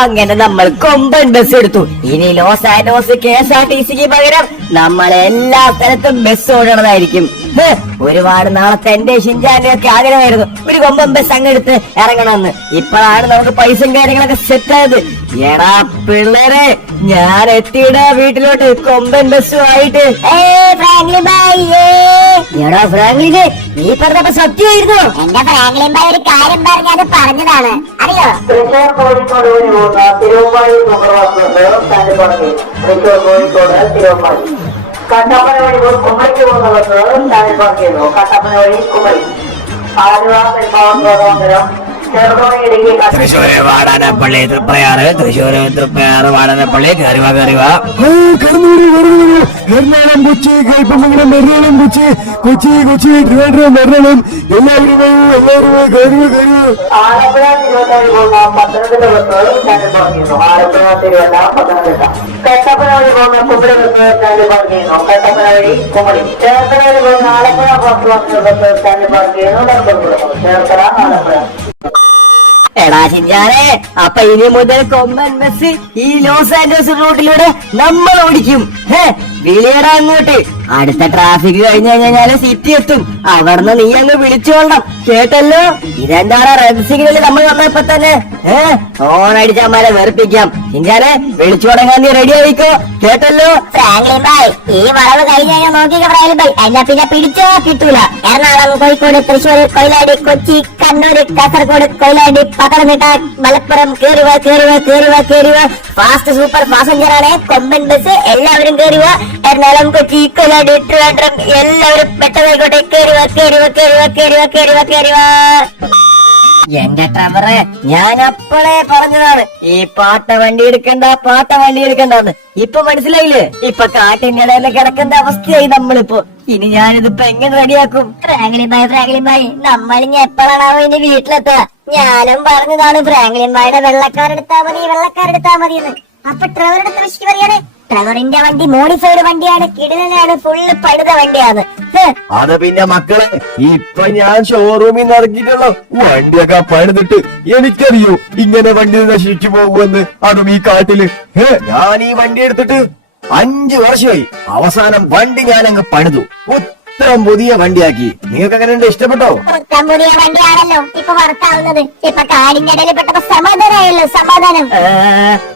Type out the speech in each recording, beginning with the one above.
അങ്ങനെ നമ്മൾ കൊമ്പൻ ബസ് എടുത്തു. ഇനി ലോസ് ആൻഡോസ് KSRTCക്ക് പകരം നമ്മൾ എല്ലാ സ്ഥലത്തും ബസ് ഓടണതായിരിക്കും. ഒരുപാട് നാളത്തെ എന്റെ ഷിൻജാന്റെ ഒക്കെ ആഗ്രഹമായിരുന്നു ഒരു കൊമ്പൻ ബസ് അങ്ങെടുത്ത് ഇറങ്ങണമെന്ന്. ഇപ്പോഴാണ് നമുക്ക് പൈസയും കാര്യങ്ങളൊക്കെ സെറ്റ് ആയത്. എടാ പിള്ളേരെ, ഞാൻ എത്തിയിടാ വീട്ടിലോട്ട് കൊമ്പൻ ബസ്സുമായിട്ട്. എടാ ഫ്രാങ്ക്ലിനെ, നീ പറഞ്ഞപ്പോ സത്യമായിരുന്നു. എന്റെ ഫ്രാങ്ക്ലിൻ ഭായ് ഒരു കാര്യം പറഞ്ഞത് പറഞ്ഞതാണ് അറിയോ? തൃശൂർ കോഴിക്കോട് വഴി പോകുന്ന തിരുവമ്പാടി സൂപ്പർഫാസ്റ്റ് ബസ് തൃശൂർ കോഴിക്കോട് തിരുവമ്പാടി. കട്ടപ്പന വഴി കുമളിക്ക് പോകുന്ന ബസ് സ്റ്റാൻഡിൽ പാർക്ക് ചെയ്യുന്നു. കട്ടപ്പന വഴി കുമളി, ആലുവ, പെരുമ്പാവൂർ, കോതമംഗലം, തൃശ്ശൂര് വാടാനപ്പള്ളി, തൃപ്രയാറ്, തൃശ്ശൂര് തൃപ്രയാറ്, വാടാനപ്പള്ളി, കയറിവ എറണാകുളം, കൊച്ചി, കൈപ്പമംഗലം, എറണാകുളം, കൊച്ചി, ട്രിവാൻഡ്രം, എറണാകുളം, എല്ലാവരും ആലപ്പുഴ തിരുവല്ല പോകുന്ന പത്തനംതിട്ട ബസ് സ്റ്റാൻഡിൽ പാർക്ക് ചെയ്യുന്നു. ആലപ്പുഴ തിരുവല്ല പത്തനംതിട്ട. കട്ടപ്പന വഴി പോകുന്ന കുമളി ബസ് സ്റ്റാൻഡിൽ പാർക്ക് ചെയ്യുന്നു. കട്ടപ്പന വഴി കുമളി. ചേർത്തല വഴി പോകുന്ന ആലപ്പുഴ ബസ് സ്റ്റാൻഡിൽ പാർക്ക് ചെയ്യുന്നു. ചേർത്തല, ആലപ്പുഴ. എടാ ഷിൻജാനെ, അപ്പൊ ഇനി മുതൽ കൊമ്പൻ ബസ് ഈ ലോസ് ആൻഡോസ് റൂട്ടിലൂടെ നമ്മൾ ഓടിക്കും. വിളിയടാ അങ്ങോട്ട്. അടുത്ത ട്രാഫിക് കഴിഞ്ഞു കഴിഞ്ഞാല് സിറ്റി എത്തും. അവിടുന്ന് നീ അങ്ങ് വിളിച്ചോളണം, കേട്ടല്ലോ? ഇതെന്താണ് റെഡ് സിഗ്നല് നമ്മൾ വന്നപ്പോ തന്നെ ഓൺ അടിച്ചമാരെ വെറുപ്പിക്കാം. ഷിൻജാനെ, വിളിച്ചു തുടങ്ങാൻ നീ റെഡി ആയിക്കോ, കേട്ടല്ലോ? ഫ്രാങ്ക്ലിൻ ഭായ്, ഈ വളവ് കഴിഞ്ഞ് കഴിഞ്ഞാൽ നോക്കിക്കോ ഫ്രാങ്ക്ലിൻ ഭായ്, എന്നാ പിന്നെ പിടിച്ചോ കിട്ടൂല. എറണാകുളം, കോഴിക്കോട്, തൃശ്ശൂർ, കൊയിലാണ്ടി, കൊച്ചി, കണ്ണൂർ, കാസർഗോഡ്, കൊയിലാണ്ടി, പത്തനംതിട്ട, മലപ്പുറം, കേറുക. ഫാസ്റ്റ് സൂപ്പർ പാസഞ്ചർ ആണ് കൊമ്പൻ ബസ്. എല്ലാവരും കേറുക. എറണാകുളം, കൊച്ചി, കൊയിലാണ്ടി, ട്രിവാൻഡ്രം, എല്ലാവരും പെട്ടെന്നായിക്കോട്ടെ. കേറുക. എന്റെ ട്രവറെ, ഞാൻ അപ്പോഴേ പറഞ്ഞതാണ് ഈ പാട്ട വണ്ടി എടുക്കണ്ടെന്ന്. ഇപ്പൊ മനസ്സിലായില്ലേ? ഇപ്പൊ കാട്ടിന്റെ ഇടയിൽ കിടക്കേണ്ട അവസ്ഥയായി നമ്മളിപ്പോ. ഇനി ഞാനിതിപ്പോ എങ്ങനെ റെഡിയാക്കും? ഫ്രാങ്ക്ലിൻ ഭായ്, നമ്മളിനി എപ്പോഴാണാവോ ഇനി വീട്ടിലെത്തുക? ഞാനും പറഞ്ഞതാണ് ഫ്രാങ്ക്ലിൻ ഭായുടെ വെള്ളക്കാരെടുത്താ മതി എന്ന്. അപ്പൊ ട്രെവറുടെ വിഷയം പറയാണ്, ട്രെവറിന്റെ വണ്ടി മോഡിഫൈഡ് വണ്ടിയാണ്, കിടിലനാണ്, ഫുള്ള് പഴുത വണ്ടിയാണ്. അത് പിന്നെ മക്കളെ, ഇപ്പൊ ഞാൻ ഷോറൂമിൽ നിന്ന് ഇറങ്ങിയിട്ടുള്ള വണ്ടിയൊക്കെ പണിതിട്ട് എനിക്കറിയോ ഇങ്ങനെ വണ്ടി നശിച്ചു പോകുമെന്ന്. അതും ഈ കാട്ടില്. ഞാൻ ഈ വണ്ടി എടുത്തിട്ട് 5 വർഷമായി. അവസാനം വണ്ടി ഞാൻ അങ്ങ് പണിതു. ഉത്തരം പുതിയ വണ്ടിയാക്കി. നിങ്ങൾക്ക് എങ്ങനെയുണ്ട്? ഇഷ്ടപ്പെട്ടോ? ഉത്തരം പുതിയ വണ്ടിയാണല്ലോ ഇപ്പൊ വർത്താവുന്നത്. ഇപ്പൊ കാലിന്റെ ഇടയിൽ പെട്ടപ്പോ സമാധാനം.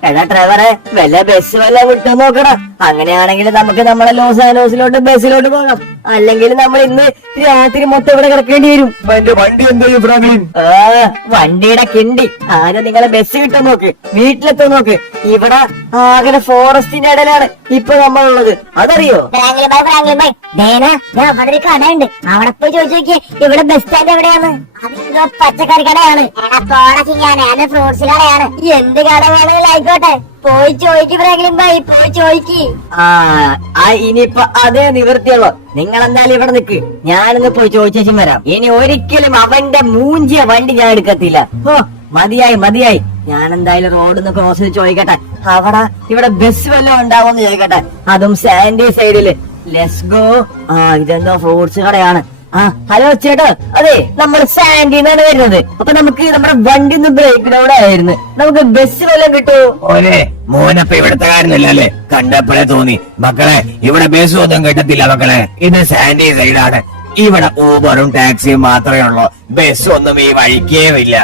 എടാ ഡ്രൈവറെ, വല്ല ബസ് വല്ല വിട്ടു നോക്കടാ. അങ്ങനെയാണെങ്കിൽ നമുക്ക് നമ്മളെ ലോസ് ആൻഡോസിലോട്ട് ബസ്സിലോട്ട് പോകാം. അല്ലെങ്കിൽ നമ്മൾ ഇന്ന് രാത്രി മൊത്തം ഇവിടെ കിടക്കേണ്ടി വരും. എന്റെ വണ്ടി എന്തായാലും ഫ്രാങ്ക്ലിൻ, വണ്ടിയുടെ കിണ്ടി. ആദ്യം നിങ്ങളെ ബസ് കിട്ടാൻ നോക്ക്, വീട്ടിലെത്താൻ നോക്ക്. ഇവിടെ ആകെ ഫോറസ്റ്റിന്റെ ഇടയിലാണ് ഇപ്പൊ നമ്മളുള്ളത്, അതറിയോ? ഫ്രാങ്ക്ലിൻ ഭായ്, അവിടെ ഒരു കടയുണ്ട്, അവിടെ പോയി ചോദിച്ചു നോക്കിയേ ഇവിടെ ബസ് സ്റ്റാൻഡ് എവിടെയാണ്. അതിന്തോ പച്ചക്കറി കടയാണ്. അത് ഫ്രൂട്ട്സ് കടയാണ്. എന്ത് കട വേണമെങ്കിലും ആയിക്കോട്ടെ, പോയി ചോദിക്ക് ഫ്രാങ്ക്ലിൻ ഭായ്, പോയി ചോദിക്ക്. ഇനിയിപ്പൊ അതേ നിവൃത്തിയുള്ളൂ. നിങ്ങൾ എന്തായാലും ഇവിടെ നിക്ക്, ഞാനൊന്ന് പോയി ചോദിച്ചേച്ചും വരാം. ഇനി ഒരിക്കലും അവന്റെ മൂഞ്ചിയ വണ്ടി ഞാൻ എടുക്കത്തില്ല. മതിയായി. ഞാൻ എന്തായാലും റോഡിന്ന് ക്രോസ് ചെയ്ത് ചോദിക്കട്ടെ, ഇവിടെ ബസ് വല്ലതും ഉണ്ടാവുമെന്ന് ചോദിക്കട്ടെ, അതും സാൻഡി സൈഡില്. Let's go. ഇതെന്തോ ഫ്രൂട്ട്സ് കടയാണ്. ഹലോ ചേട്ടാ, അതെ നമ്മൾ സാൻഡിന്നാണ് വരുന്നത്. അപ്പൊ നമുക്ക് നമ്മുടെ വണ്ടി ഒന്ന് ബ്രേക്ക് ഡൗൺ ആയിരുന്നു. നമുക്ക് ബസ് വല്ലതും കിട്ടുമോ? മോനപ്പ ഇവിടുത്തെ കാര്യമല്ലേ, കണ്ടപ്പോഴേ തോന്നി. മക്കളെ, ഇവിടെ ബസ് ഒന്നും കിട്ടത്തില്ല മക്കളെ. ഇത് സാൻഡി സൈഡാണ്. ഇവിടെ ഊബറും ടാക്സിയും മാത്രമേ ഉള്ളൂ. ബസ് ഒന്നും ഈ വഴിക്കേമില്ല.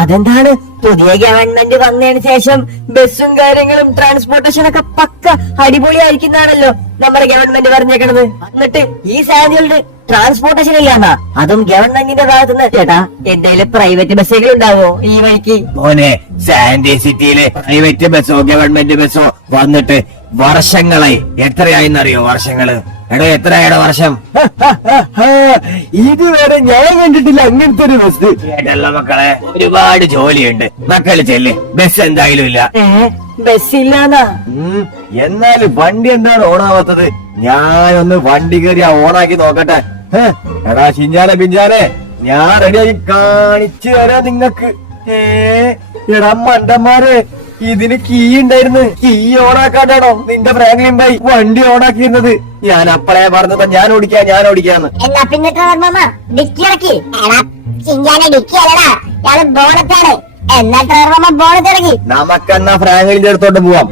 അതെന്താണ്? പുതിയ ഗവൺമെന്റ് വന്നതിന് ശേഷം ബസ്സും കാര്യങ്ങളും ട്രാൻസ്പോർട്ടേഷൻ ഒക്കെ പക്ക അടിപൊളിയായിരിക്കുന്നതാണല്ലോ നമ്മുടെ ഗവൺമെന്റ് പറഞ്ഞേക്കണത്. എന്നിട്ട് ഈ സാധ്യതകളുടെ ട്രാൻസ്പോർട്ടേഷൻ ഇല്ലാന്നാ? അതും ഗവൺമെന്റിന്റെ ഭാഗത്തുനിന്ന്. ചേട്ടാ, എന്തെങ്കിലും പ്രൈവറ്റ് ബസ്സുകൾ ഉണ്ടാവോ ഈ വഴിക്ക്? മോനെ, സാൻഡി സിറ്റിയിലെ പ്രൈവറ്റ് ബസ്സോ ഗവൺമെന്റ് ബസ്സോ വന്നിട്ട് വർഷങ്ങളായി. എത്രയായിന്നറിയോ വർഷങ്ങള്? എത്രയായുടെ വർഷം? ഇതുവരെ ഞാൻ കണ്ടിട്ടില്ല അങ്ങനത്തെ ഒരു ബസ്. കേട്ടല്ലോ മക്കളെ, ഒരുപാട് ജോലിയുണ്ട്. മക്കള് ചെല്ല്, ബസ് എന്തായാലും ഇല്ല. ബസ്സില്ലാന്നാ? എന്നാലും വണ്ടി എന്താണ് ഓണാവാത്തത്? ഞാനൊന്ന് വണ്ടി കയറി ഓണാക്കി നോക്കട്ടെ. എടാ ഷിൻജാനെ, ഞാൻ റെഡിയാക്കി കാണിച്ചു തരാം നിങ്ങക്ക്. എടാ മണ്ടന്മാരെ, ഇതിന് കീ ഉണ്ടായിരുന്നു. കീ ഓണാക്കാണ്ടാണോ നിന്റെ ഫ്രാങ്ക്ലിൻ ഭായ് വണ്ടി ഓണാക്കിയിരുന്നത്? ഞാൻ അപ്പളേ പറഞ്ഞപ്പോ ഞാൻ ഓടിക്കാന്ന്. എന്നാ പിന്നെ ഡിക്കി ഇറക്കി. ഡിക്കി അല്ലടാ, ബോണറ്റാണ്. എന്നാ ട്രെവർ ബോണസ് ഇറങ്ങി. നമുക്കെന്നാ ഫ്രാങ്ക്ലിന്റെ അടുത്തോട്ട് പോവാം.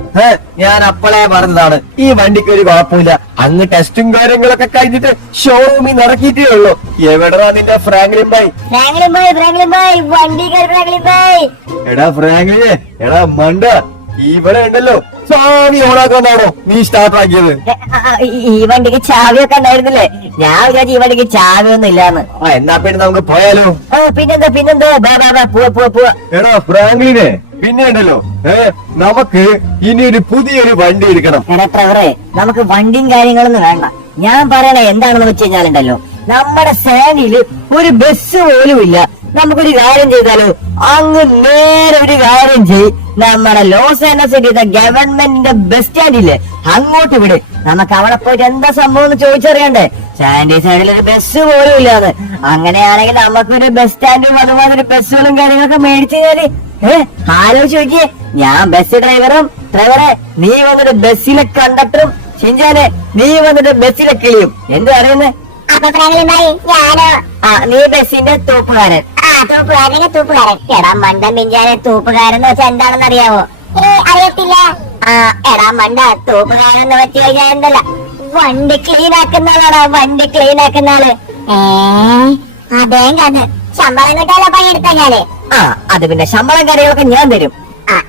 ഞാൻ അപ്പളേ പറഞ്ഞതാണ് ഈ വണ്ടിക്ക് ഒരു കുഴപ്പമില്ല. അങ്ങ് ടെസ്റ്റും കാര്യങ്ങളൊക്കെ കഴിഞ്ഞിട്ട് ഷോറൂമിൽ ഇറക്കിയിട്ടേ ഉള്ളൂ. എവിടെയാ നിന്റെ ഫ്രാങ്ക്ലിൻ ബൈ? ഫ്രാങ്ക്ലിൻ ബോയ് വണ്ടി ഫ്രാങ്ക്ലിൻ ബോയ്. എടാ ഫ്രാങ്ക്ലിനെ, എടാ മണ്ട, ഇവിടെ ഉണ്ടല്ലോ ചാവി ഓണാക്കാന്നാണോ നീ സ്റ്റാർട്ട് ആക്കിയത്? ഈ വണ്ടിക്ക് ചാവിയൊക്കെ ഉണ്ടായിരുന്നില്ലേ? ഞാൻ വിചാരിച്ചു ഈ വണ്ടിക്ക് ചാവിയൊന്നും ഇല്ലാന്ന്. എന്നാ പിന്നെ നമുക്ക് പോയാലോ? പിന്നെന്താ പോവാ. എടാ ഫ്രാങ്ക്ലിനെ, പിന്നെ ഉണ്ടല്ലോ നമുക്ക് ഇനി ഒരു പുതിയൊരു വണ്ടി എടുക്കണം. എടാ ട്രെവറെ, നമുക്ക് വണ്ടിയും കാര്യങ്ങളൊന്നും വേണ്ട. ഞാൻ പറയണ എന്താണെന്ന് വെച്ച് കഴിഞ്ഞാലുണ്ടല്ലോ, നമ്മുടെ സാനിയില് ഒരു ബസ് പോലും ഇല്ല. നമുക്കൊരു കാര്യം ചെയ്താലോ, അങ്ങ് നേരെ ഒരു കാര്യം ചെയ്, നമ്മുടെ ലോസ് ആൻഡോസിന്റെ ഗവൺമെന്റിന്റെ ബസ് സ്റ്റാൻഡില്ലേ അങ്ങോട്ട് വിട്. നമുക്ക് അവിടെ പോയിട്ട് എന്താ സംഭവം എന്ന് ചോദിച്ചറിയണ്ടേ? സാൻഡി സൈഡിൽ ഒരു ബസ് പോലും ഇല്ലാന്ന്. അങ്ങനെയാണെങ്കിൽ നമുക്കൊരു ബസ് സ്റ്റാൻഡും അതുപോലെ ബസ്സുകളും കാര്യങ്ങളൊക്കെ മേടിച്ചു കഴിഞ്ഞാല് ആലോചിച്ച് നോക്കിയേ, ഞാൻ ബസ് ഡ്രൈവറും, ഡ്രൈവറെ നീ വന്നിട്ട് ബസ്സിലെ കണ്ടക്ടറും, ഷിൻജാനെ നീ വന്നിട്ട് ബസ്സിലെ കിളിയും. എന്ത് പറയുന്നത്? അപ്പൊ ഫ്രാങ്ക്ലിൻ ബോയ് ഞാനോ? നീ ബസ്സിന്റെ തൂപ്പുകാരൻ. തൂപ്പുകാരൻ. എടാ മണ്ട മിഞ്ചാനെ, തൂപ്പുകാരൻ എന്ന് വെച്ചാൽ എന്താണെന്ന് അറിയാവോ? അറിയത്തില്ല. എടാ മണ്ട, തൂപ്പുകാരൻ എന്ന് വെച്ച് കഴിഞ്ഞാൽ എന്തല്ല, വണ്ടി ക്ലീൻ ആക്കുന്ന ആളാടാ, വണ്ടി ക്ലീൻ ആക്കുന്ന ആള്. അതേം കണ്ട് ശമ്പളം കിട്ടാലോ പണിയെടുത്താ ഞാന്. അത് പിന്നെ ശമ്പളം കാര്യങ്ങളൊക്കെ ഞാൻ തരും.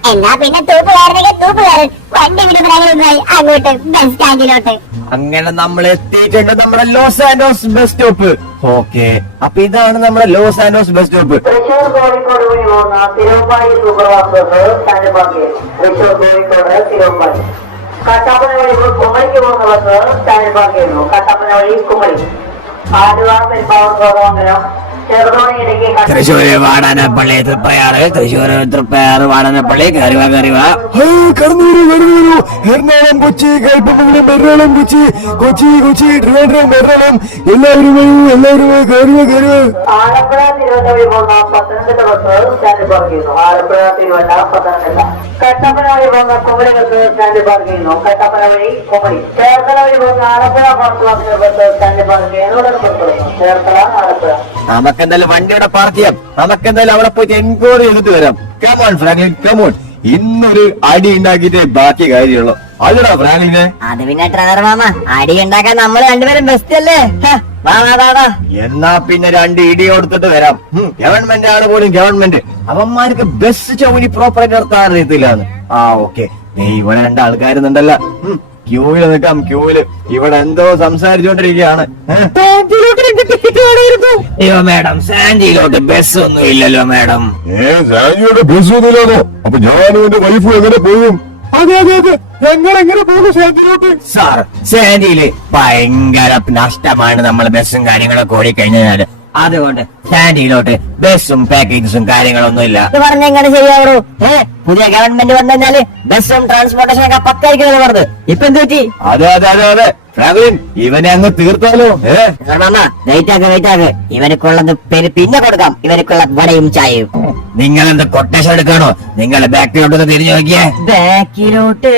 എന്നാ പിന്നെ തൂപ്പുകാരൻ വണ്ടി വിടുന്നതായി അങ്ങോട്ട് ബസ് സ്റ്റാൻഡിലോട്ട്. അങ്ങനെ നമ്മൾ എത്തിയിട്ടുണ്ട് നമ്മുടെ ലോസ് ആൻഡോസ് ബസ് സ്റ്റോപ്പ്. ഓക്കെ, അപ്പൊ ഇതാണ് നമ്മുടെ ലോസ് ആൻഡോസ് ബസ് സ്റ്റോപ്പ്. തൃശൂർ കോഴിക്കോട് വഴി പോകുന്ന Thiruvambady superfast bus stand park ചെയ്യുന്നു. തൃശൂർ കോഴിക്കോട് തിരുവമ്പാടി. കട്ടപ്പന വഴി കുമളിക്ക് പോകുന്ന ബസ് സ്റ്റാൻഡ് പാർക്ക് ചെയ്യുന്നു. കട്ടപ്പന വഴി കുമളി. ആലുവ, പെരുമ്പാവൂർ, കോതമംഗലം, ചെറുതോണി, ഇടുക്കി, തൃശ്ശൂര് വാടാനപ്പള്ളി തൃപ്പയാറ്, തൃശ്ശൂര് തൃപ്പയാറ് വാടാനപ്പള്ളി, കരുവ കടന്നു വരൂ. എറണാകുളം, കൊച്ചി, കൽപ്പമംഗലം, എറണാകുളം, കൊച്ചി, ട്രിവാൻഡ്രം, എറണാകുളം, എല്ലാവരും കരുവ. ആലപ്പുഴ, തിരുവല്ല വഴി പോകുന്ന പത്തനംതിട്ട ബസ് സ്റ്റാൻഡ് പാർക്ക് ചെയ്യുന്നു. ആലപ്പുഴ, തിരുവല്ല, പത്തനംതിട്ട. കട്ടപ്പന വഴി പോകുന്ന കുമളി ബസ് സ്റ്റാൻഡ് പാർക്ക് ചെയ്യുന്നു. കട്ടപ്പന വഴി കുമളി. ചേർത്തല വഴി പോകുന്ന Alappuzha fast bus stand park ചെയ്യുന്നു. ചേർത്തല, ആലപ്പുഴ. നമുക്കെന്തായാലും വണ്ടിയുടെ പാർക്ക് ചെയ്യാം. നമുക്കെന്തായാലും അവിടെ പോയിട്ട് എൻക്വയറി ചെയ്തിട്ട് വരാം. Come on Franklin, come on. ഇന്നൊരു അടി ഉണ്ടാക്കിയിട്ടേ ബാക്കി കാര്യമുള്ളൂ. അല്ലടാ ഫ്രാങ്ക്ലിനെ? അത് പിന്നെ ട്രെവർ മാമ, അടി ഉണ്ടാക്കാൻ നമ്മൾ രണ്ടുപേരും ബെസ്റ്റ് അല്ലേ? വാ. എന്നാ പിന്നെ 2 ഇടി കൊടുത്തിട്ട് വരാം. ഗവൺമെന്റ് ആണ് പോലും ഗവൺമെന്റ്. അവന്മാർക്ക് ബസ് ചൗരി പ്രോപ്പറായിട്ട് നടത്താൻ അറിയത്തില്ലാന്ന്. ഓക്കെ, ഇവിടെ 2 ആൾക്കാരുന്നുണ്ടല്ലോ. ക്യൂവില് നിൽക്കാം, ക്യൂവില്. ഇവിടെ എന്തോ സംസാരിച്ചോണ്ടിരിക്കുകയാണ്. അയ്യോ മാഡം, സാൻഡിയിലോട്ട് ബസ് ഒന്നും ഇല്ലല്ലോ മാഡം. സാൻഡിയുടെ ബസ് ഒന്നുമില്ലാന്നോ? അപ്പൊ ഞാനും എന്റെ വൈഫും എങ്ങനെ പോകും? അതെ, എങ്ങനെ പോകും സാൻഡിയിലോട്ട്? സാർ, സാൻഡിയില് ഭയങ്കര നഷ്ടമാണ് നമ്മൾ ബസ്സും കാര്യങ്ങളൊക്കെ ഓടിക്കഴിഞ്ഞാല്. അതുകൊണ്ട് സാൻഡിയിലോട്ട് ബസ്സും പാക്കേജസും കാര്യങ്ങളൊന്നും ഇല്ല. ഇത് പറഞ്ഞ എങ്ങനെ ശരിയാവൂ? പുതിയ ഗവൺമെന്റ് വന്നു കഴിഞ്ഞാല് ബസ്സും ട്രാൻസ്പോർട്ടേഷൻ ഒക്കെ പക്കായിരിക്കും പറഞ്ഞത്. ഇപ്പൊ എന്ത് പറ്റി? അതെ ഫ്രാങ്ക്ലിൻ, ഇവനെ അങ്ങ് തീർത്താലോ? മാമ, വെയിറ്റ് ആക്ക്. ഇവർക്കുള്ളത് പിന്നെ കൊടുക്കാം. ഇവർക്കുള്ള വടയും ചായയും. നിങ്ങൾ എന്ത് കൊട്ടേഷൻ എടുക്കാണോ? നിങ്ങളെ ബാക്കിലോട്ടൊന്ന് തിരിഞ്ഞു നോക്കിയേ. ബാക്കിലോട്ട്?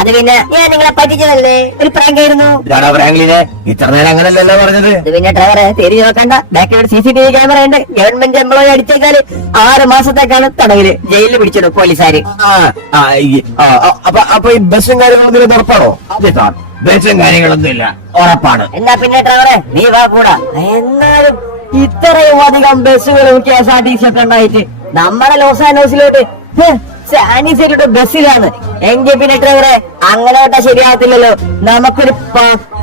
അത് പിന്നെ ഞാൻ നിങ്ങളെ പറ്റിച്ചതല്ലേ, ഒരു പ്രാങ്ക് ആയിരുന്നു. ഇതാണോ ഫ്രാങ്ക്ലിനെ? ഇത്ര നേരം അങ്ങനല്ലല്ലോ പറഞ്ഞത്. ഇത് പിന്നെ ഡ്രൈവറെ തിരിഞ്ഞു നോക്കണ്ട. ബാക്കിലോട്ട് CCTV ക്യാമറ ഉണ്ട്. ഗവൺമെന്റ് എംപ്ലോയി അടിച്ചേക്കാല് 6 മാസത്തേക്കാണ് തടവില്, ജയിലിൽ പിടിച്ചിടും പോലീസുകാര്. അപ്പൊ ഈ ബസ്സും കാര്യങ്ങളൊന്നും ഉറപ്പാണോ? അതെ സാർ, ബസ്സും കാര്യങ്ങളൊന്നും ഇല്ല, ഉറപ്പാണ്. എന്നാ പിന്നെ ഡ്രൈവറെ നീ വാ കൂടാ. എന്നാലും ഇത്രയും അധികം ബസ്സുകളും KSRTC ഒക്കെ ഉണ്ടായിട്ട് നമ്മുടെ ലോസ് ആൻഡോസിലോട്ട് സാനിസൈഡിലോട്ട് ബസ്സിലാണ് എങ്കിൽ പിന്നെ ഡ്രൈവറെ അങ്ങനെ വിട്ടാ ശരിയാകത്തില്ലല്ലോ. നമുക്കൊരു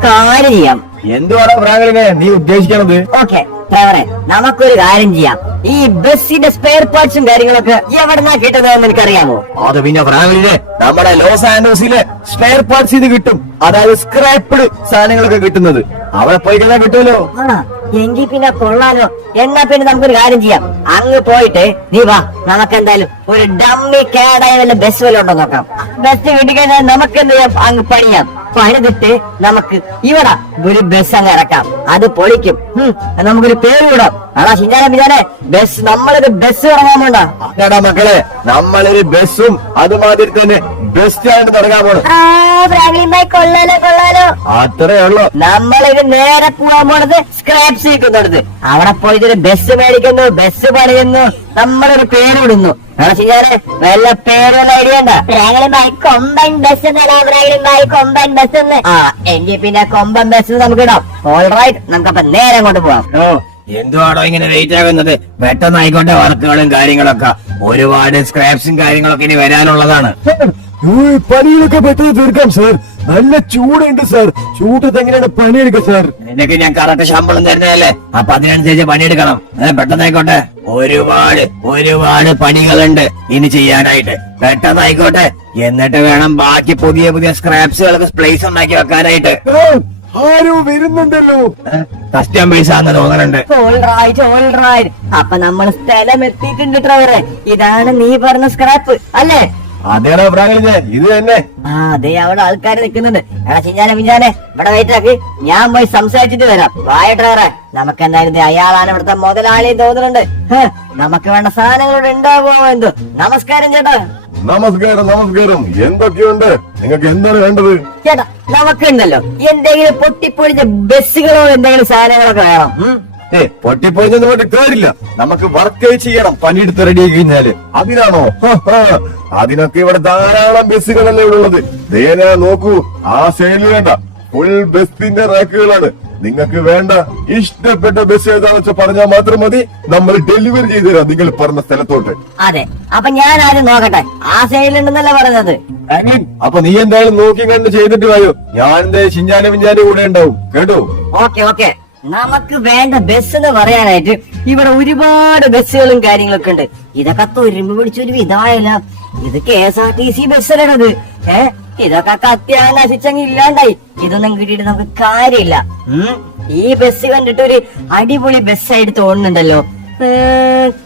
കാര്യം ചെയ്യാം. എന്തുവാണോ ഫ്രാങ്ക്ലിനെ നീ ഉദ്ദേശിക്കണത്? ഓക്കെ ഡ്രൈവറെ, നമുക്കൊരു കാര്യം ചെയ്യാം. ഈ ബസ്സിന്റെ സ്പെയർ പാർട്സും കാര്യങ്ങളൊക്കെ എവിടെന്നാ കിട്ടുന്നതെന്ന് എനിക്കറിയാമോ? അത് പിന്നെ ഫ്രാങ്ക്ലിനെ, നമ്മുടെ ലോസ് ആൻഡോസിലെ സ്പെയർ പാർട്സ് ഇത് കിട്ടും. അതായത് സ്ക്രാപ്ഡ് സാധനങ്ങളൊക്കെ കിട്ടുന്നത് അവിടെ പോയി കഴിഞ്ഞാൽ കിട്ടുമല്ലോ. എങ്കിൽ പിന്നെ കൊള്ളാലോ. എന്നാ പിന്നെ നമുക്കൊരു കാര്യം ചെയ്യാം. അങ്ങ് പോയിട്ട് നീ വാ, നമുക്ക് എന്തായാലും ഒരു ഡമ്മി കേടായ വല്ല ബസ് വല്ല ഉണ്ടോ നോക്കാം. ബസ് കിട്ടിക്കഴിഞ്ഞാൽ നമുക്ക് എന്ത് ചെയ്യാം, അങ്ങ് പണിയാം. പണിതിട്ട് നമുക്ക് ഇവിടെ ഒരു ബസ് അങ്ങ് ഇറക്കാം. അത് പൊളിക്കും. നമുക്കൊരു പേര് വിടാം. ഷിഞ്ചാനെ ബസ്, നമ്മളൊരു ബസ് ഇറങ്ങാൻ വേണ്ട. മക്കളെ, നമ്മളൊരു ബസ്സും അതുമാതിരി തന്നെ ബസ് സ്റ്റാൻഡ് തുടങ്ങാൻ പോണം. ഫ്രാങ്ക്ലിൻ ബൈ കൊള്ളാലോ കൊള്ളാലോ. അത്രേ ഉള്ളു. നമ്മളിത് നേരെ പോകാൻ പോണത് സ്ക്രാപ്പ് സീക്കുന്നിടത്ത്. അവിടെ പോയിട്ട് ഒരു ബസ് മേടിക്കുന്നു, ബസ് പണിയുന്നു, നമ്മളൊരു പേര് വിടുന്നു. ശരിയാരെ വല്ല പേരൊന്നും ഐഡിയ ഉണ്ട? ഫ്രാങ്ക്ലിൻ ബൈ കൊമ്പൻ ബസ് എന്നല്ല, ഫ്രാങ്ക്ലിൻ ബൈ കൊമ്പൻ ബസ് എന്ന്. ആ എങ്കിൽ പിന്നെ കൊമ്പൻ ബസ് നമുക്ക് ഇടാം. ഓൾറൈറ്റ്, നമുക്കപ്പൊ നേരെ അങ്ങോട്ട് പോവാം. ഓ എന്തുവാണോ ഇങ്ങനെ ലേറ്റ് ആകുന്നത്? പെട്ടെന്നായിക്കോട്ടെ വർക്കുകളും കാര്യങ്ങളൊക്കെ. ഒരുപാട് സ്ക്രാപ്സും കാര്യങ്ങളൊക്കെ ഇനി വരാനുള്ളതാണ്. പണിയൊക്കെ പെട്ടെന്ന് തീർക്കാം സാർ. നല്ല ചൂടുണ്ട് സാർ. ചൂടത്ത് എങ്ങനെയാണ് പണിയെടുക്കുക സാർ? നിനക്ക് ഞാൻ കറക്റ്റ് ശമ്പളം തരുന്നതല്ലേ, അപ്പൊ അതിനനുസരിച്ച് പണിയെടുക്കണം. പെട്ടെന്നായിക്കോട്ടെ. ഒരുപാട് പണികളുണ്ട് ഇനി ചെയ്യാനായിട്ട്. പെട്ടെന്നായിക്കോട്ടെ. എന്നിട്ട് വേണം ബാക്കി പുതിയ പുതിയ സ്ക്രാപ്സുകളൊക്കെ പ്ലേസ് ഉണ്ടാക്കി വെക്കാനായിട്ട്. ആരോ വരുന്നുണ്ടല്ലോ. കസ്റ്റമേഴ്സ് ആണെന്ന് തോന്നുന്നുണ്ട്. ഓൾറൈറ്റ്. അപ്പൊ നമ്മൾ സ്ഥലം എത്തിയിട്ടുണ്ട് ഡ്രൈവറെ. ഇതാണ് നീ പറഞ്ഞ സ്ക്രാപ്പ് അല്ലേ? അതേടാ ഫ്രാങ്ക്ലിനെ, ഇത് തന്നെ. ആ അതെ, അവിടെ ആൾക്കാർ നിൽക്കുന്നുണ്ട്. എടാ ചിഞ്ഞാനെ ഇവിടെ വെയിറ്റ് ആക്കി, ഞാൻ പോയി സംസാരിച്ചിട്ട് വരാം. വായ ഡ്രൈവറെ, നമുക്ക് എന്തായാലും അയാളാണ് ഇവിടുത്തെ മുതലാളി തോന്നുന്നുണ്ട്. നമുക്ക് വേണ്ട സാധനങ്ങളോട് ഉണ്ടാവോ എന്തോ. നമസ്കാരം ചേട്ടാ. നമസ്കാരം. എന്തൊക്കെയുണ്ട്? നിങ്ങൾക്ക് എന്താണ് വേണ്ടത്? ചേട്ടാ നമുക്കുണ്ടല്ലോ എന്തെങ്കിലും പൊട്ടിപ്പൊളിച്ച ബസ്സുകളോ എന്തെങ്കിലും സാധനങ്ങളൊക്കെ വേണം. പൊട്ടിപ്പോയിന്ന് പറഞ്ഞിട്ട് കാര്യമില്ല. നമുക്ക് വർക്ക് ചെയ്യണം. പണിയെടുത്ത് റെഡി ആയി കഴിഞ്ഞാല് അതിനാണോ? അതിനൊക്കെ ഇവിടെ ധാരാളം ബസ്സുകളല്ലേ ഇവിടെ ഉള്ളത്. ദേന നോക്കൂ, ആ സെയിൽ വേണ്ട, ഫുൾ ബസിന്റെ റാക്കുകളാണ്. നിങ്ങൾക്ക് വേണ്ട ഇഷ്ടപ്പെട്ട ബസ് ഏതാണെന്ന് വെച്ചാൽ പറഞ്ഞാൽ മാത്രം മതി. നമ്മൾ ഡെലിവറി ചെയ്തു തരാം നിങ്ങൾ പറഞ്ഞ സ്ഥലത്തോട്ട്. അതെ, അപ്പൊ ഞാൻ ആദ്യം നോക്കട്ടെ. ആ സൈഡിലുണ്ടെന്നല്ലേ പറഞ്ഞത്. അപ്പൊ നീ എന്തായാലും നോക്കി കണ്ട് ചെയ്തിട്ട് വായോ. ഞാൻ എന്തായാലും ചിഞ്ഞാലും കൂടെ ഉണ്ടാവും കേട്ടോ. ഓക്കെ. നമുക്ക് വേണ്ട ബസ് എന്ന് പറയാനായിട്ട് ഇവിടെ ഒരുപാട് ബസ്സുകളും കാര്യങ്ങളൊക്കെ ഉണ്ട്. ഇതൊക്കെ തുരുമ്പ് പിടിച്ചൊരു വിധമായല്ല. ഇത് KSRTC ബസ്സല്ലത്. ഇതൊക്കെ കത്തിയാൻ നശിച്ചങ്ങ് ഇല്ലാണ്ടായി. ഇതൊന്നും കിട്ടിയിട്ട് നമുക്ക് കാര്യമില്ല. ഈ ബസ് കണ്ടിട്ട് ഒരു അടിപൊളി ബസ്സായിട്ട് തോന്നുന്നുണ്ടല്ലോ.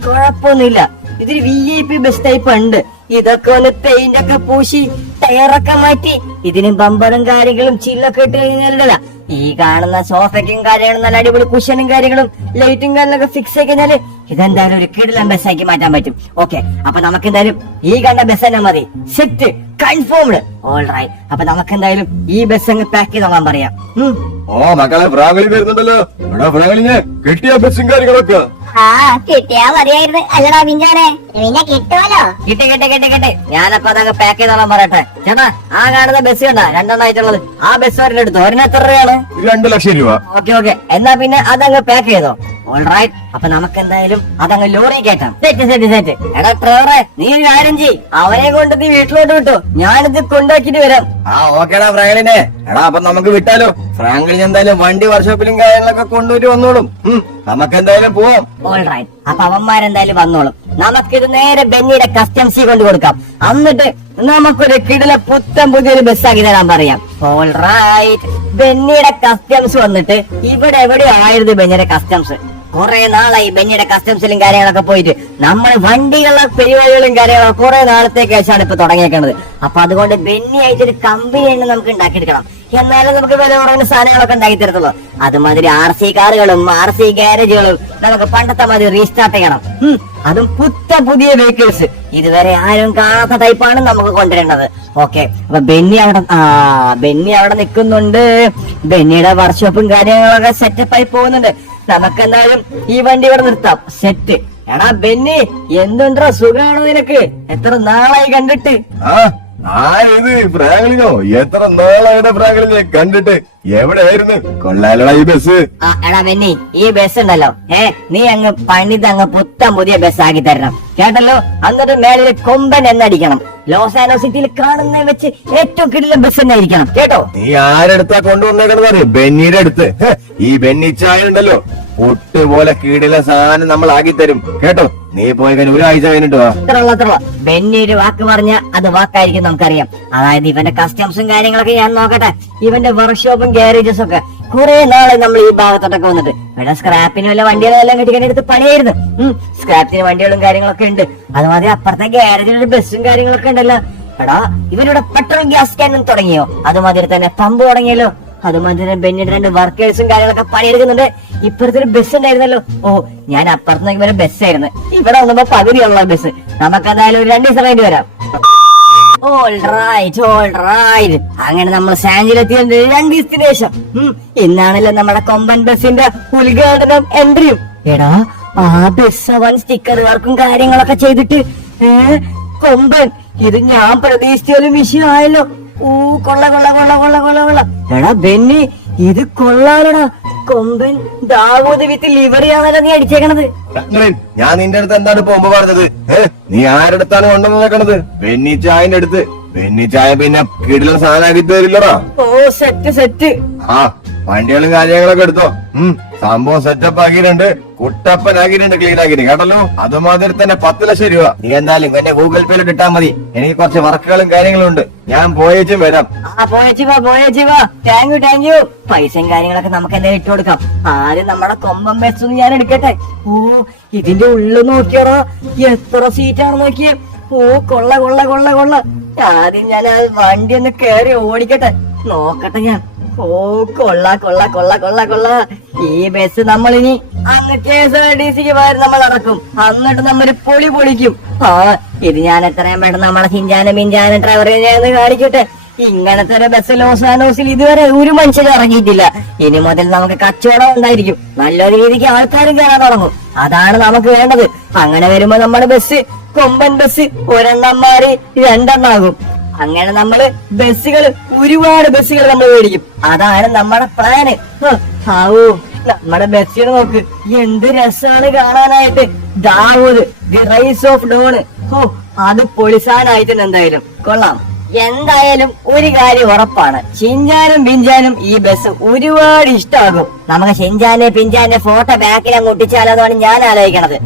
കുഴപ്പമൊന്നുമില്ല. ഇതൊരു VIP ബസ് ടൈപ്പ് ഉണ്ട്. ഇതൊക്കെ ഒന്ന് പെയിന്റ് ഒക്കെ പൂശി ടയറൊക്കെ മാറ്റി ഇതിന് ബമ്പറും കാര്യങ്ങളും ചില്ലൊക്കെ ഇട്ട് കഴിഞ്ഞാലല്ല ഈ കാണുന്ന സോഫയ്ക്കും കാര്യങ്ങളും നല്ല അടിപൊളി കുഷനും കാര്യങ്ങളും ലൈറ്റും കാര്യങ്ങളൊക്കെ ഫിക്സ് ആയി കഴിഞ്ഞാല് ഇതെന്തായാലും ഒരു കിടിലൻ ബസ്സാക്കി മാറ്റാൻ പറ്റും. ഓക്കെ, അപ്പൊ നമുക്ക് എന്തായാലും ഈ കണ്ട ബസ് തന്നെ മതി. Set confirmed. ഓൾറൈറ്റ്, അപ്പൊ നമുക്ക് എന്തായാലും ഈ ബസ് അങ്ങ് പാക്ക് ചെയ്ത് നോക്കാൻ പറയാം. ഓ മക്കളെ, ഫ്രാങ്ക്ലിൻ വരുന്നുണ്ടല്ലോ. ഇവിടെ ഫ്രാങ്ക്ലിനെ കിട്ടിയ ബസ്സും കാര്യങ്ങളൊക്കെ. ആ കിട്ടിയാ മതിയായിരുന്നു. അല്ലടാ പിഞ്ചാനെ, പിന്നെ കിട്ടുമല്ലോ. കിട്ടി. ഞാനപ്പോ അതങ്ങ് പാക്ക് ചെയ്തോളാൻ പറയട്ടെ. ചേട്ടാ, ആ കാണുന്ന ബസ് കണ്ടാ രണ്ടെണ്ണമായിട്ടുള്ളത്. ആ ബസ് ഒരെണ്ണം എടുത്തു. ഒരെണ്ണം എത്ര രൂപയാണ്? 2 ലക്ഷം രൂപ. ഓക്കെ. എന്നാ പിന്നെ അതങ്ങ് പാക്ക് ചെയ്തോ. ഓൾറൈറ്റ്, അപ്പൊ നമുക്ക് എന്തായാലും അതങ്ങ് ലോറി കയറ്റാം. സെറ്റ്. എടാ ഡ്രൈവറെ, നീ ഒരു കാര്യം ചെയ്യ്, അവരെ കൊണ്ട് നീ വീട്ടിലോട്ട് വിട്ടു. ഞാനിത് കൊണ്ടുവച്ചിട്ട് വരാം. ആ ഓക്കേടാ ഫ്രാങ്ക്ലിനെ. എടാ അപ്പൊ നമുക്ക് വിട്ടാലോ. ഫ്രാങ്ക്ലിൻ എന്തായാലും വണ്ടി വർക്ക്ഷോപ്പിലും കാര്യങ്ങളൊക്കെ കൊണ്ടുപോയി വന്നോളും. നമുക്ക് എന്തായാലും പോവാം. ഓൾറൈറ്റ്, അപ്പൊ അവന്മാരെന്തായാലും വന്നോളും. നമുക്കിത് നേരെ ബെന്നിയുടെ കസ്റ്റംസിൽ കൊണ്ട് കൊടുക്കാം. എന്നിട്ട് നമുക്കൊരു കിടില പുതിയൊരു ബസ്സാക്കി തരാൻ പറയാം. ഓൾറൈറ്റ്, ബെന്നിയുടെ കസ്റ്റംസ് വന്നിട്ട് ഇവിടെ എവിടെയോ ആയിരുന്നു ബെന്നിയുടെ കസ്റ്റംസ്. കുറെ നാളായി ബെന്നിയുടെ കസ്റ്റംസിലും കാര്യങ്ങളൊക്കെ പോയിട്ട്. നമ്മൾ വണ്ടികളുടെ പരിപാടികളും കാര്യങ്ങളും കുറെ നാളത്തേക്ക് ശേഷമാണ് ഇപ്പൊ തുടങ്ങിയേക്കുന്നത്. അപ്പൊ അതുകൊണ്ട് ബെന്നി ആയിട്ടൊരു കമ്പനി തന്നെ നമുക്ക് ഉണ്ടാക്കിയെടുക്കണം. എന്നാലും നമുക്ക് വില കുറഞ്ഞ സാധനങ്ങളൊക്കെ ഉണ്ടാക്കി തരത്തുള്ളൂ. അതുമാതിരി RC കാറുകളും RC ഗാരേജുകളും നമുക്ക് പണ്ടത്തെ മാതിരി റീസ്റ്റാർട്ട് ചെയ്യണം. അതും പുതിയ വെഹിക്കിൾസ്. ഇതുവരെ ആരും കാണാത്ത ടൈപ്പാണ് നമുക്ക് കൊണ്ടുവരേണ്ടത്. ഓക്കെ, അപ്പൊ ബെന്നി അവിടെ നിൽക്കുന്നുണ്ട്. ബെന്നിയുടെ വർക്ക്ഷോപ്പും കാര്യങ്ങളൊക്കെ സെറ്റപ്പായി പോകുന്നുണ്ട്. നമുക്ക് എന്തായാലും ഈ വണ്ടി ഇവിടെ നിർത്താം. സെറ്റ്. എടാ ബെന്നി, എന്തുണ്ടോ, സുഖമാണോ നിനക്ക്? എത്ര നാളായി കണ്ടിട്ട്? ആയത് ഫ്രാങ്ക്ലിനോ? എത്ര നാളായിട്ട് ഫ്രാങ്ക്ലിനെ കണ്ടിട്ട്. എവിടെയായിരുന്നു? കൊള്ളാലടാ ഈ ബസ്. എടാ ബെന്നി, ഈ ബസ് ഉണ്ടല്ലോ, നീ അങ്ങ് പണിത് അങ്ങ് പുതിയ ബസ് ആക്കി തരണം കേട്ടല്ലോ. എന്നിട്ട് മേളിൽ കൊമ്പൻ എന്നടിക്കണം. ലോസ് ആൻഡോസ് സിറ്റിയിൽ കാണുന്ന വെച്ച് ഏറ്റവും കിടിലൻ ബസ് തന്നെ ആയിരിക്കണം കേട്ടോ. നീ ആരെടുത്താ കൊണ്ടുവന്നേക്കണെന്ന് അറിയോ? ബെന്നിയുടെ അടുത്ത്. ഈ ബെന്നി ചായ ഉണ്ടല്ലോ, ഒട്ടുപോലെ കീടിലെ സാധനം നമ്മൾ ആക്കി തരും കേട്ടോ. നീ പോയി കഴിഞ്ഞ 1 ആഴ്ച കഴിഞ്ഞിട്ട് വാ. അത്രയുള്ള ബെന്നി ഒരു വാക്ക് പറഞ്ഞ അത് വാക്കായിരിക്കും നമുക്കറിയാം. അതായത് ഇവന്റെ കസ്റ്റംസും കാര്യങ്ങളൊക്കെ ഞാൻ നോക്കട്ടെ. ഇവന്റെ വർക്ക്ഷോപ്പും ഗാരേജസും ഒക്കെ കുറെ നാളെ നമ്മൾ ഈ ഭാഗത്തോട്ടൊക്കെ വന്നിട്ട് ഇവിടെ സ്ക്രാപ്പിന് വല്ല വണ്ടികളെല്ലാം കെട്ടിക്കണെടുത്ത് പണിയായിരുന്നു. സ്ക്രാപ്പിന് വണ്ടികളും കാര്യങ്ങളൊക്കെ ഉണ്ട്. അതുമാതിരി അപ്പുറത്തെ ഗാരേജിൽ ബസ്സും കാര്യങ്ങളൊക്കെ ഉണ്ടല്ലോ. എടാ, ഇവനിവിടെ പെട്രോൾ ഗ്യാസ് ക്യാനും തുടങ്ങിയോ? അതുമാതിരി തന്നെ പമ്പ് തുടങ്ങിയല്ലോ. അതുമാതിരി ബെന്നിയുടെ 2 വർക്കേഴ്സും കാര്യങ്ങളൊക്കെ പണിയെടുക്കുന്നുണ്ട്. ഇപ്പുറത്തൊരു ബസ് ഉണ്ടായിരുന്നല്ലോ. ഓ, ഞാൻ അപ്പുറത്ത് വരെ ബസ്സായിരുന്നു. ഇവിടെ വന്നപ്പോ പകുതിയുള്ള ബസ്. നമുക്ക് എന്തായാലും 2 ദിവസം വേണ്ടി വരാം. ഓൾ റൈറ്റ് അങ്ങനെ നമ്മൾ സാഞ്ചിലെത്തിയ 2 ദിവസത്തിന് ശേഷം ഇന്നാണല്ലോ നമ്മുടെ കൊമ്പൻ ബസിന്റെ ഉദ്ഘാടനം എൻട്രിയും. എടാ ആ ബസ് അവൻ സ്റ്റിക്കർ വർക്കും കാര്യങ്ങളൊക്കെ ചെയ്തിട്ട് കൊമ്പൻ ഇത് ഞാൻ പ്രതീക്ഷിച്ചാലും വിഷയമായല്ലോ. കൊള്ള കൊള്ള കൊള്ള കൊള്ള കൊള്ള കൊള്ള. എടാ ബെന്നി ഇത് കൊള്ളാലടാ. കൊമ്പൻ ദാവൂദ് വിത്ത് ലിവറിയാണല്ലോ നീ അടിച്ചേക്കണത്. ഞാൻ നിന്റെ അടുത്ത് എന്താണ് ഇപ്പൊ മുമ്പ് പറഞ്ഞത്? നീ ആരുടെ അടുത്താണ് കൊണ്ടുവന്ന് നോക്കണത്? ബെന്നിച്ചായന്റെ അടുത്ത്. ബെന്നിച്ചായ പിന്നെ കിടിലൻ സാധനമാക്കി തരില്ലടാ. ഓ സെറ്റ് ആ വണ്ടികളും കാര്യങ്ങളൊക്കെ എടുത്തോ. സംഭവം സെറ്റപ്പ് ആക്കിയിട്ടുണ്ട്, കുട്ടപ്പനാക്കിയിട്ടുണ്ട്, ക്ലീൻ ആക്കിയിട്ട് കേട്ടല്ലോ. അതുമാതിരി തന്നെ 10 ലക്ഷം രൂപ നീ എന്തായാലും എന്നെ ഗൂഗിൾ പേയിലോട്ട് ഇട്ടാ മതി. എനിക്ക് കുറച്ച് വർക്കുകളും കാര്യങ്ങളും ഉണ്ട്, ഞാൻ പോയേച്ചും വരാം. പോയേച്ചി വാ. Thank you. പൈസയും കാര്യങ്ങളൊക്കെ നമുക്ക് എന്തായാലും ഇട്ട് കൊടുക്കാം. ആദ്യം നമ്മുടെ കൊമ്പൻ ബസ് ഞാൻ എടുക്കട്ടെ. ഇതിന്റെ ഉള്ളിൽ നോക്കിയാറോ എത്ര സീറ്റാണ് നോക്കിയേ. കൊള്ള കൊള്ള കൊള്ള കൊള്ള. ആദ്യം ഞാൻ ആ വണ്ടി ഒന്ന് കേറി ഓടിക്കട്ടെ, നോക്കട്ടെ ഞാൻ. കൊള്ള കൊള്ള കൊള്ള കൊള്ള കൊള്ള. ഈ ബസ് നമ്മളിനി അങ്ങ് KSRTCക്ക് പകരം നമ്മൾ ഇറക്കും, എന്നിട്ട് നമ്മൾ പൊളി പൊളിക്കും. ഇത് ഞാൻ എത്രയും പെട്ടെന്ന് നമ്മളെ ചിഞ്ചാനും ഡ്രൈവറെ കാണിക്കട്ടെ. ഇങ്ങനത്തെ ഒരു ബസ് ലോസ് ആൻഡോസിൽ ഇതുവരെ ഒരു മനുഷ്യരും ഇറങ്ങിയിട്ടില്ല. ഇനി മുതൽ നമുക്ക് കച്ചവടം ഉണ്ടായിരിക്കും, നല്ലൊരു രീതിക്ക് ആൾക്കാരും കയറാൻ തുടങ്ങും. അതാണ് നമുക്ക് വേണ്ടത്. അങ്ങനെ വരുമ്പോ നമ്മുടെ ബസ് കൊമ്പൻ ബസ് ഒരെണ്ണം മാറി 2 എണ്ണമാകും. അങ്ങനെ നമ്മള് ഒരുപാട് ബസ്സുകൾ നമ്മൾ മേടിക്കും. അതാണ് നമ്മുടെ പ്ലാന്. നമ്മുടെ ബസ്സിന് നോക്ക് എന്ത് രസമാണ് കാണാനായിട്ട്. Dawood the rise of don. അത് പൊളിസാനായിട്ട് എന്തായാലും കൊള്ളാം. എന്തായാലും ഒരു കാര്യം ഉറപ്പാണ്, ഷിൻചാനും പിഞ്ചാനും ഈ ബസ് ഒരുപാട് ഇഷ്ടമാകും. നമുക്ക് ഷിൻചാനെ പിഞ്ചാന്റെ ഫോട്ടോ ബാക്കിൽ അങ്ങ് ഒട്ടിച്ചാലോന്നാണ് ഞാൻ ആലോചിക്കണത്.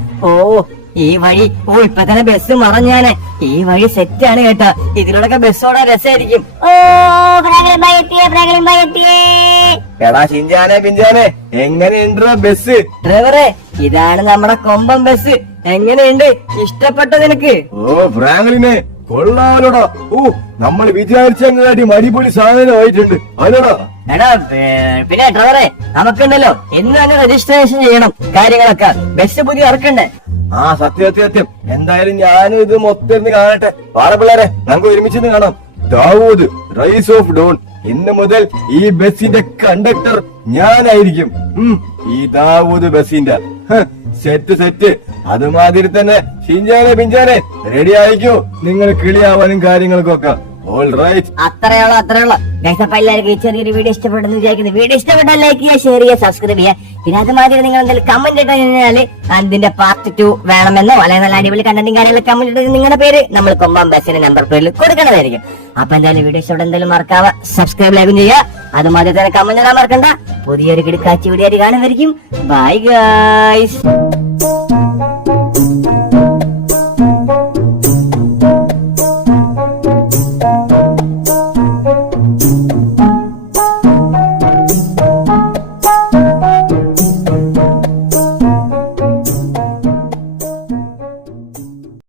ഈ വഴി ഇപ്പൊ തന്നെ ബസ് മറഞ്ഞാണ്. ഈ വഴി സെറ്റാണ് കേട്ടാ. ഇതിലൂടെ ബസ്സോടെ രസമായിരിക്കും. എടാ ഷിൻചാനെ പിഞ്ചാനെ എങ്ങനെയുണ്ട് ബസ്? ഡ്രൈവറെ ഇതാണ് നമ്മുടെ കൊമ്പൻ ബസ്. എങ്ങനെയുണ്ട്, ഇഷ്ടപ്പെട്ടോ നിനക്ക്? ഫ്രാങ്ക്ലിനെ കൊള്ളാലോടാ. നമ്മൾ വിചാരിച്ചങ്ങാടി മടിപൊളി സാധനമായിട്ടുണ്ട് അല്ലടാ. എടാ പിന്നെ ഡ്രൈവറെ നമുക്കുണ്ടല്ലോ എന്ന് തന്നെ രജിസ്ട്രേഷൻ ചെയ്യണം കാര്യങ്ങളൊക്കെ. ബസ് പുതിയ ഇറക്കണ്ടേ? സത്യം. എന്തായാലും ഞാനും ഇത് മൊത്തം കാണട്ടെ. വാട പിള്ളേരെ നമുക്ക് ഒരുമിച്ച് കാണാം. Dawood rise of don. ഇന്ന് മുതൽ ഈ ബസിന്റെ കണ്ടക്ടർ ഞാനായിരിക്കും. ഈ ദാവൂദ് ബസിന്റെ സെറ്റ്. അതുമാതിരി തന്നെ ഷിൻചാനെ പിഞ്ചാനെ റെഡി ആയിക്കോ, നിങ്ങൾ കിളിയാവാനും കാര്യങ്ങൾക്കൊക്കെ. അത്രയുള്ള എല്ലാവർക്കും ഈ ചെറിയൊരു വീഡിയോ ഇഷ്ടപ്പെട്ടെന്ന് വിചാരിക്കുന്നു. വീഡിയോ ഇഷ്ടപ്പെട്ടാൽ ലൈക്ക് ചെയ്യുക, ഷെയർ ചെയ്യുക, സബ്സ്ക്രൈബ് ചെയ്യുക. പിന്നെ അതുമാതിരി നിങ്ങൾ എന്തെങ്കിലും കമന്റ് ഇട്ട് കഴിഞ്ഞാൽ അതിന്റെ പാർട്ട് 2 വേണമെന്നോ അല്ലെങ്കിൽ നല്ല അടിപൊളി കണ്ടന്റും കാര്യങ്ങളും കമന്റ് ഇട്ട് നിങ്ങളുടെ പേര് നമ്മൾ കൊമ്പൻ ബസ്സിന്റെ നമ്പർ പേരിൽ കൊടുക്കേണ്ടതായിരിക്കും. അപ്പൊ എന്തായാലും വീഡിയോ ഇഷ്ടപ്പെട്ട എന്തായാലും മറക്കാവ, സബ്സ്ക്രൈബ് ലൈക്കും ചെയ്യുക. അതുമാതിരി തന്നെ കമന്റ് ഇടാൻ മറക്കണ്ട. പുതിയൊരു കിടക്കാച്ചി വീഡിയോ കാണുമായിരിക്കും. Bye guys.